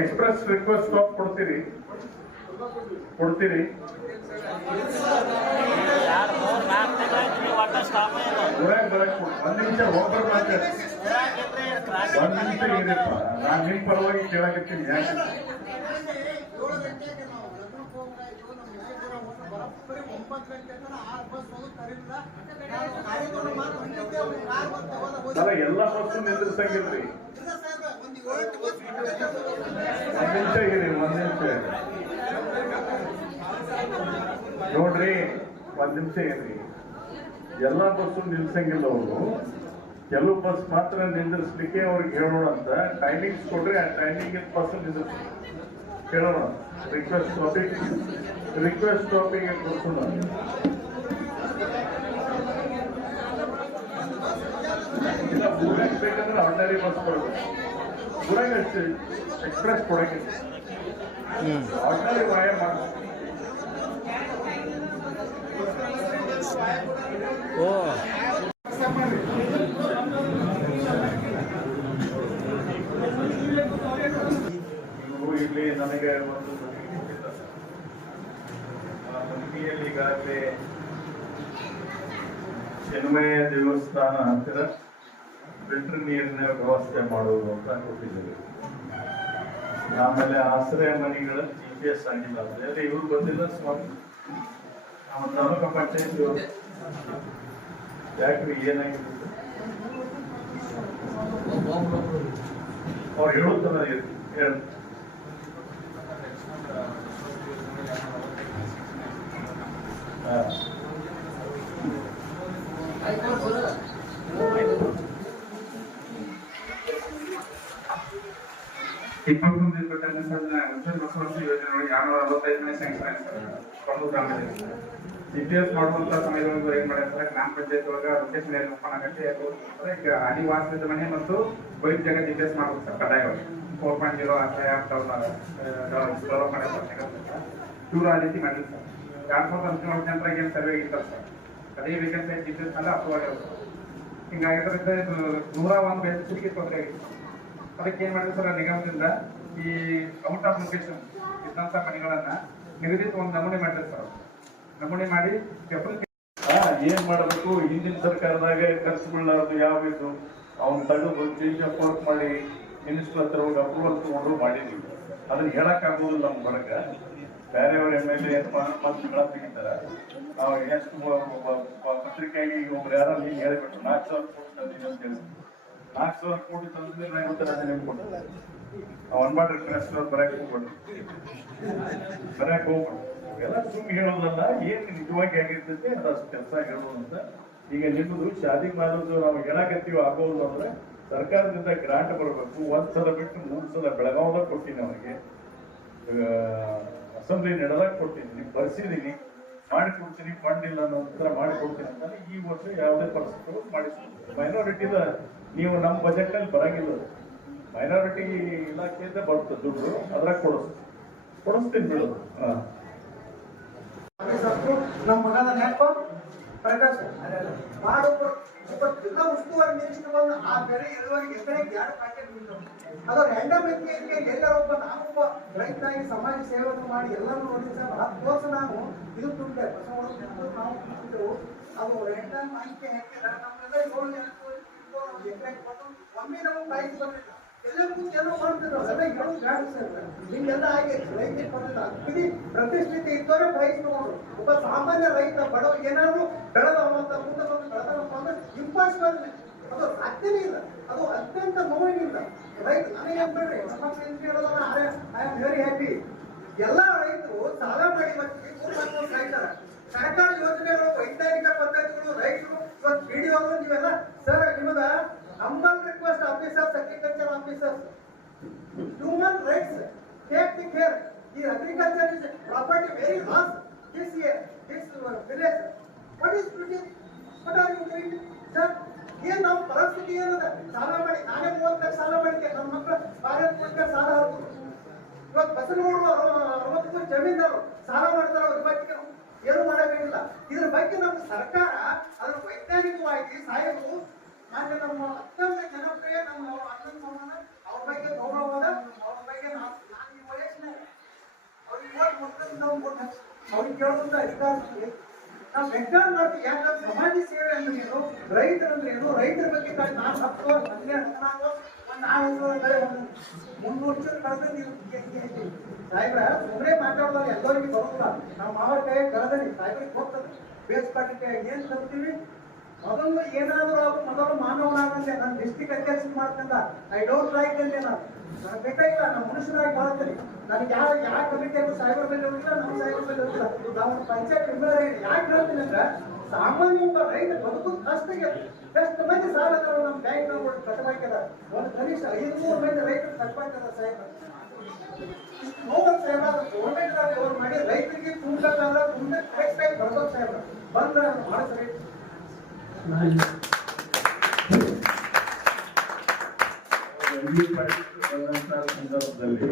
Express request stop ಕೊಡ್ತೀರಿ? ಕೊಡ್ತೀರಿ. ಒಂದ್ ನಿಮಿಷ ಮಾತಾಡಿ ಒಂದ್ ನಿಮಿಷ ಇರಪ್ಪ. ನಾನ್ ನಿಮ್ ಪರವಾಗಿ ಕೇಳಕತ್ತೀನಿ. ಬಸ್ ಎಲ್ಲ ಬಸ್ಸು ನಿಂದ್ರಿಸಂಗಿಲ್ರಿ. ಒಂದು ನಿಮಿಷ ನೋಡ್ರಿ, ಒಂದ್ ನಿಮಿಷ ಇರಿ ಎಲ್ಲಾ ಬಸ್ಸು ನಿಲ್ಸಂಗಿಲ್ಲ ಅವರು. ಕೆಲವು ಬಸ್ ಮಾತ್ರ ನಿಂದಿರ್ಸ್ಲಿಕ್ಕೆ ಅವ್ರಿಗೆ ಹೇಳೋಣ ಅಂತ. ಟೈಮಿಂಗ್ಸ್ ಕೊಡ್ರಿ, ಆ ಟೈಮಿಂಗ್ ಬಸ್ ನಿಂದಿರ್ಸಿ ಹೇಳೋಣ ರಿಕ್ವೆಸ್ಟ್ ಟಾಪಿಕ್ ರಿಕ್ವೆಸ್ಟ್ ಟಾಪಿಕ್ ಕೊಡ್ಸೋಣ ಇಲ್ಲ ಬೇಕಂದ್ರೆ ಆರ್ಡಿನರಿ ಬಸ್ ಕೊಡ್ಬೇಕು. ಊರಾಗ ಎಕ್ಸ್ಪ್ರೆಸ್ ಕೊಡಂಗಿಲ್ಲ ಆರ್ಡಿನರಿ ವಾಯ ಮಾಡ್ಬೇಕು ಓ ನೀವು ಇಲ್ಲಿ ನನಗೆ ಒಂದು ಮನವಿ ಕೊಟ್ಟಿದ್ದಾರೆ. ಆ ಮನವಿಯಲ್ಲಿ ಈಗಾಗಲೇ ಚೆನ್ಮಯ ದೇವಸ್ಥಾನ ಹತ್ತಿರ ಫಿಲ್ಟರ್ ನೀರಿನ ವ್ಯವಸ್ಥೆ ಮಾಡುವುದು ಅಂತ ಕೊಟ್ಟಿದ್ದೀವಿ ಆಮೇಲೆ ಆಶ್ರಯ ಮನೆಗಳ ಜಿ ಪಿ ಎಸ್ ಆಗಿಲ್ಲ. ಅಂದ್ರೆ ಇವ್ರು ಬಂದಿಲ್ಲ ಸ್ವಾಮಿ. ನಮ್ಮ ತಾಲೂಕು ಪಂಚಾಯತ್ ಯಾಕ್ರಿ ಏನಾಗಿದೆ ಅವ್ರು ಹೇಳುತ್ತಾರ ಹೇಳ ಇಪ್ಪತ್ತೊಂದು ಇಪ್ಪತ್ತೆರಡನೇ ಸಾಲಿನ ಯೋಜನೆಯೊಳಗೆ ಎರಡ್ನೂರ ಅರವತ್ತೈದನೇ ಸ್ಯಾಂಕ್ಷನ್ ಕೊಂಡೂರು ಗ್ರಾಮದಲ್ಲಿ ಜಿ ಪಿ ಎಸ್ ಮಾಡುವಂತ ಗ್ರಾಮ ಪಂಚಾಯತ್ ಒಳಗ ಲೊಕೇಶನ್ ಏನ್ ಓಪನ್ ಆಗತ್ತೆ ಮನೆ ಮತ್ತು ಬೈಕ್ ಜಾಗ ಜಿ ಪಿ ಎಸ್ ಮಾಡ್ಬೇಕು ಸರ್ ಕಡ್ಡಾಯವಾಗಿ ಫೋರ್ ಪಾಯಿಂಟ್ ಜೀರೋ ರೀತಿ ಸರ್ವೆ ಇರ್ತಾರೆ ಸರ್ ಅದೇ ವೇಕೆನ್ಸಿ ಜಿ ಪಿ ಎಸ್ ಮೇಲೆ ಇದು ನೂರ ಒಂದು ಬೇಸಿಗೆ ತೊಂದರೆ ಆಗಿತ್ತು ಅದಕ್ಕೆ ಏನ್ ಮಾಡಿದ್ರು ಸರ್ ನಿಗಮದಿಂದ ಈ ಔಟ್ ಆಫ್ ಲೊಕೇಶನ್ ಇದ್ದಂತ ಮನೆಗಳನ್ನ ನಿಗದಿತ ಒಂದು ನಮೂನೆ ಮಾಡಿದ್ರು ಸರ್ ನಮೂನೆ ಮಾಡಿ ಏನ್ ಮಾಡಬೇಕು? ಹಿಂದಿನ ಸರ್ಕಾರದಾಗ ಖರ್ಚು ಮಾಡಲಾರದು ಯಾವ ಇದು? ಅವ್ನ ತಗೊಂಡು ಚೇಂಜ್ ಅಪ್ರೋಚ್ ಮಾಡಿ ಮಿನಿಸ್ಟರ್ ಹತ್ರ ಹೋಗಿ ಅಪ್ರೂವಲ್ ತಗೊಂಡು ಮಾಡಿದ್ವಿ. ಅದನ್ನ ಹೇಳಕ್ ಆಗೋದಿಲ್ಲ ನಮ್ ಹೊರಗ ಬೇರೆಯವ್ರ ಎಂ ಎಲ್ ಎ ಮಂತ್ರಿಗಳ ತೆಗಿತಾರೆ ನಾವು ಎಷ್ಟು ಪತ್ರಿಕೆಗೆ ಒಬ್ರು ಯಾರು ನೀನು ಹೇಳ್ಬಿಟ್ಟು ನಾಲ್ಕು ಸಾವಿರ ಅಂತ ಹೇಳಿ. ನಾಲ್ಕು ಸಾವಿರ ಕೋಟಿ ಕೊಡ್ತೀನಿ ನಾವು ಅನ್ಮಾಡ್ರಿ ಕೃಷ್ಣ ಬರಕ್ ಹೋಗ್ಬಿಟ್ಟು ಬರಕ್ ಹೋಗ್ಬಿಟ್ಟು ಎಲ್ಲ ಸುಮ್ಮನೆ ಹೇಳೋದಲ್ಲ, ಏನ್ ನಿಜವಾಗಿ ಆಗಿರ್ತೈತಿ ಅದಷ್ಟು ಕೆಲಸ ಹೇಳೋದು ಅಂತ. ಈಗ ನಿಮ್ಮದು ಶಾದಿ ಮಾಡೋದು ನಾವು ಹೇಳಕತ್ತೀವಿ ಆಗೋದು ಅಂದ್ರೆ ಸರ್ಕಾರದಿಂದ ಗ್ರಾಂಟ್ ಬರಬೇಕು. ಒಂದ್ ಸಲ ಬಿಟ್ಟು ಮೂರ್ ಸಲ ಬೆಳಗಾವದಾಗ ಕೊಟ್ಟಿನಿ ಅವರಿಗೆ. ಅಸೆಂಬ್ಲಿ ನಡೆದಾಗ ಕೊಟ್ಟಿನಿ. ನೀವು ಬರ್ಸಿದೀನಿ. ಮಾಡಿಕೊಡ್ತೀನಿ ಫಂಡ್ ಇಲ್ಲ ಅನ್ನೋ ಉತ್ತರ ಮಾಡಿಕೊಡ್ತೀನಿ ಅಂತ ಈ ವರ್ಷ ಯಾವುದೇ ಪರಿಸ್ಥಿತಿ ಮಾಡಿಸ್ತೀನಿ ಮೈನಾರಿಟಿದ ನೀವು ನಮ್ಮ ಬಜೆಟ್ ಅಲ್ಲಿ ಬರಂಗಿಲ್ಲ ಮೈನಾರಿಟಿ ಇಲಾಖೆಯಿಂದ ಬರುತ್ತೆ ದುಡ್ಡು, ಅದ್ರಾಗ ಕೊಡಿಸ್ತೀವಿ ಕೊಡಿಸ್ತೀನಿ ಬಿಡು. ನಮ್ಮ ಮಗನ ಪ್ರಕಾಶ್ ಮಾಡೋರು ಇವತ್ತೆಲ್ಲ ಉಸ್ತುವಾರಿ ನಿರೀಕ್ಷೆಗಳನ್ನ ಆ ಬೆಳೆ ಇರುವವರಿಗೆ ಎಕರೆಗೆ ಎರಡು ಪ್ಯಾಕೆಟ್ ಬಿಟ್ಟು ಅದು ರ್ಯಾಂಡಮ್ ಎತ್ತಿಗೆ ಎಲ್ಲರ ಒಬ್ಬ ನಾನೊಬ್ಬ ರೈತನಾಗಿ ಸಮಾಜ ಸೇವೆಯನ್ನು ಮಾಡಿ ಎಲ್ಲರೂ ನೋಡಿ ಸರ್ ಹತ್ತು ನಾನು. ಇದು ತುಂಬಿದೆ ಬಸವಣ್ಣ ನಾವು ತುಂಬಿದ್ದೆವು ಅದು ರ್ಯಾಂಡಮ್ ಆಯ್ಕೆ ಹಾಕಿಲ್ಲ ನಮ್ಮೆಲ್ಲ ಏಳು ಎಂಟು ಎಕರೆಗೆ ಕೊಟ್ಟು ಒಮ್ಮೆ ನಮಗೆ ಪ್ರೈಸ್ ಬರಲಿಲ್ಲ ಪ್ರತಿಷ್ಠಿತ ಇದ್ದವರೇ ಪ್ರೈಸ್ ತಗೊಂಡ್ರು ಒಬ್ಬ ಸಾಮಾನ್ಯ ರೈತ ಬಡವ ಏನಾದ್ರು ಬೆಳೆದವ ಅಂತ ಮುಂದೆ ಬಂದು ಅಂದ್ರೆ ಇಂಪಾಸಿಬಲ್ ಅದು ಸಾಧ್ಯನೇ ಇಲ್ಲ. ಅದು ಅತ್ಯಂತ ನೋವಿನಿಂದ. ರೈತ ನನಗೆ ಅಂತ ಹೇಳ್ರಿ ಐ ಆಮ್ ವೆರಿ ಹ್ಯಾಪಿ ಎಲ್ಲ ರೈತರು ಸಾಲ ಮಾಡಿ ಬರ್ತೀವಿ ಕಾಯ್ತಾರೆ. ಈ agriculture is property very loss this year, this village, what is doing? ಏನ್ ನಾವು ಪರಿಸ್ಥಿತಿ ಏನದ ಸಾಲ ಮಾಡಿ ನಾನೇ ಮೂವತ್ತು ಲಕ್ಷ ಸಾಲ ಮಾಡಿದ್ದೆ ನಮ್ಮ ಮಕ್ಕಳು ಭಾರತ್ ಮೂಲಕ ಸಾಲ ಹಾಕೋದು ಇವತ್ತು ಬಸವನಗೌಡರು ಅರವತ್ತು ಜಮೀನ್ದಾರು ಸಾಲ ಮಾಡ್ತಾರೆ ಅವ್ರ ಬಗ್ಗೆ ಏನು ಮಾಡೋಕ್ಕಾಗಿಲ್ಲ. ಇದ್ರ ಬಗ್ಗೆ ನಮ್ಮ ಸರ್ಕಾರ ಅದರ ವೈಜ್ಞಾನಿಕವಾಗಿ ಸಾಹೇಬರು ಮಾನ್ಯ ನಮ್ಮ ಅತ್ಯಂತ ಜನಪ್ರಿಯ ನಮ್ಮ ಅಣ್ಣನ ಸಮಾನ ಅವ್ರ ಬಗ್ಗೆ ಗೌರವವಾದ ಕೇಳೋದಂತ ಅಧಿಕಾರ. ನಾವು ಬೇಕಾದ್ರೆ ಮಾಡ್ತೀವಿ ಯಾಕಂದ್ರೆ ಸಮಾಜ ಸೇವೆ ಅಂದ್ರೆ ಏನು? ರೈತರಂದ್ರೆ ಏನು? ರೈತರ ಬಗ್ಗೆ ನಾನು ಹತ್ತು ವರ್ಷ ಹನ್ನೆರಡು ನಾನು ಒಂದು ಒಂದು ಮುನ್ನೂರು ಸಾಹೇಬ್ರ ಸುಮ್ಮನೆ ಮಾತಾಡೋದಲ್ಲ ಎಲ್ಲರಿಗೂ ಬರೋದಿಲ್ಲ. ನಾವು ಮಾವ ಕೈ ಕಳೆದನಿ, ಸಾಹೇಬ್ರಿಗೆ ಹೋಗ್ತದೆ ಬೇಸ್ಪಾಟಿ ಕೈ ಏನ್ ತರ್ತೀವಿ ಮೊದಲು ಏನಾದರೂ ಆಗು, ಮೊದಲು ಮಾನವನಾಗಂತೆ ನಾನು ಡಿಸ್ಟಿಕ್ ಅಧ್ಯಕ್ಷ ಮಾಡ್ತಂದ. ಐ ಡೋಂಟ್ ಲೈಕ್ ಅಂದೆ ನಾನು ಬೇಕಾಗಿಲ್ಲ ನಾನು ಮನುಷ್ಯನಾಗಿ ಮಾಡ್ತೀನಿ ನನಗೆ ಯಾವ ಯಾವ ಕಮಿಟಿಯಾಗೂ ಸಾಹೇಬ್ರ ಮೇಲೆ ಹೋಗಿಲ್ಲ ನಮ್ಮ ಸಾಹೇಬ್ರ ಮೇಲೆ ಹೋಗಿಲ್ಲ ನಾವು ಪಂಚಾಯತ್ ಮೆಂಬರ್ ಯಾಕೆ ಹೇಳ್ತೀನಿ ಅಂದ್ರೆ, ಸಾಮಾನ್ಯ ಒಬ್ಬ ರೈತ ಬದುಕುದು ಕಷ್ಟಗೆ ಎಷ್ಟು ಮಂದಿ ಸಾಲ ನಮ್ಮ ಬ್ಯಾಂಕ್ ಕಟ್ಟಬೇಕದ ಒಂದು ಕನಿಷ್ಠ ಐದುನೂರು ಮಂದಿ ರೈತರು ಕಟ್ಟಬೇಕದ ಸಾಹೇಬ್ರ. ನೋಡಕ್ ಸಾಹೇಬ್ರ ಗೌರ್ಮೆಂಟ್ ಅವ್ರು ಮಾಡಿ ರೈತರಿಗೆ ತುಂಬಬೇಕಾದ್ರ ತುಂಬ ಕರೆಕ್ಟ್ ಆಗಿ ಬರ್ಬೇಕು ಸಾಹೇಬ್ರ. ಬಂದ್ರೆ ಎಂ ಬಿ ಪಾಟೀಲ್ ಬಂದಂತ ಸಂದರ್ಭದಲ್ಲಿ